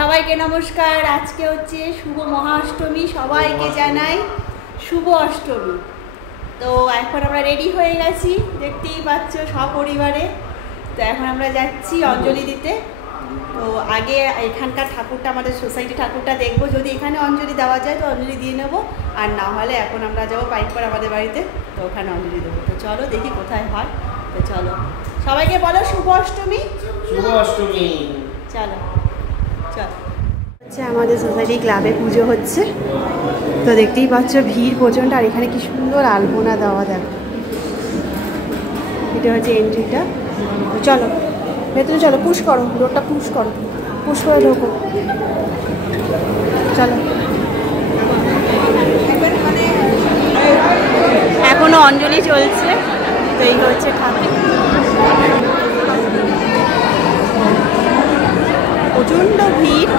সবাইকে নমস্কার। আজকে হচ্ছে শুভ মহাষ্টমী, সবাইকে জানাই শুভ অষ্টমী। তো এখন আমরা রেডি হয়ে গেছি, দেখতেই পাচ্ছ সপরিবারে। তো এখন আমরা যাচ্ছি অঞ্জলি দিতে। তো আগে এখানকার ঠাকুরটা, আমাদের সোসাইটি ঠাকুরটা দেখবো, যদি এখানে অঞ্জলি দেওয়া যায় তো অঞ্জলি দিয়ে নেবো, আর না হলে এখন আমরা যাবো পাইকপাড় আমাদের বাড়িতে, তো ওখানে অঞ্জলি দেবো। তো চলো দেখি কোথায় হয়। তো চলো সবাইকে বলো শুভ অষ্টমী। শুভ অষ্টমী। চলো চলো। আচ্ছা, আমাদের সোসাইটি ক্লাবে পুজো হচ্ছে, তো দেখতেই পাচ্ছ ভিড় প্রচণ্ড। আর এখানে কি সুন্দর আলপনা দেওয়া, দেখো। এটা হচ্ছে এন্ট্রিটা। চলো ভেতরে চলো, পুশ করো, রোডটা পুশ করো, পুশ করে ঢোকো। চলো, এখনো অঞ্জলি চলছে। তো এই হচ্ছে ঠাকুর, প্রচণ্ড ভিড়।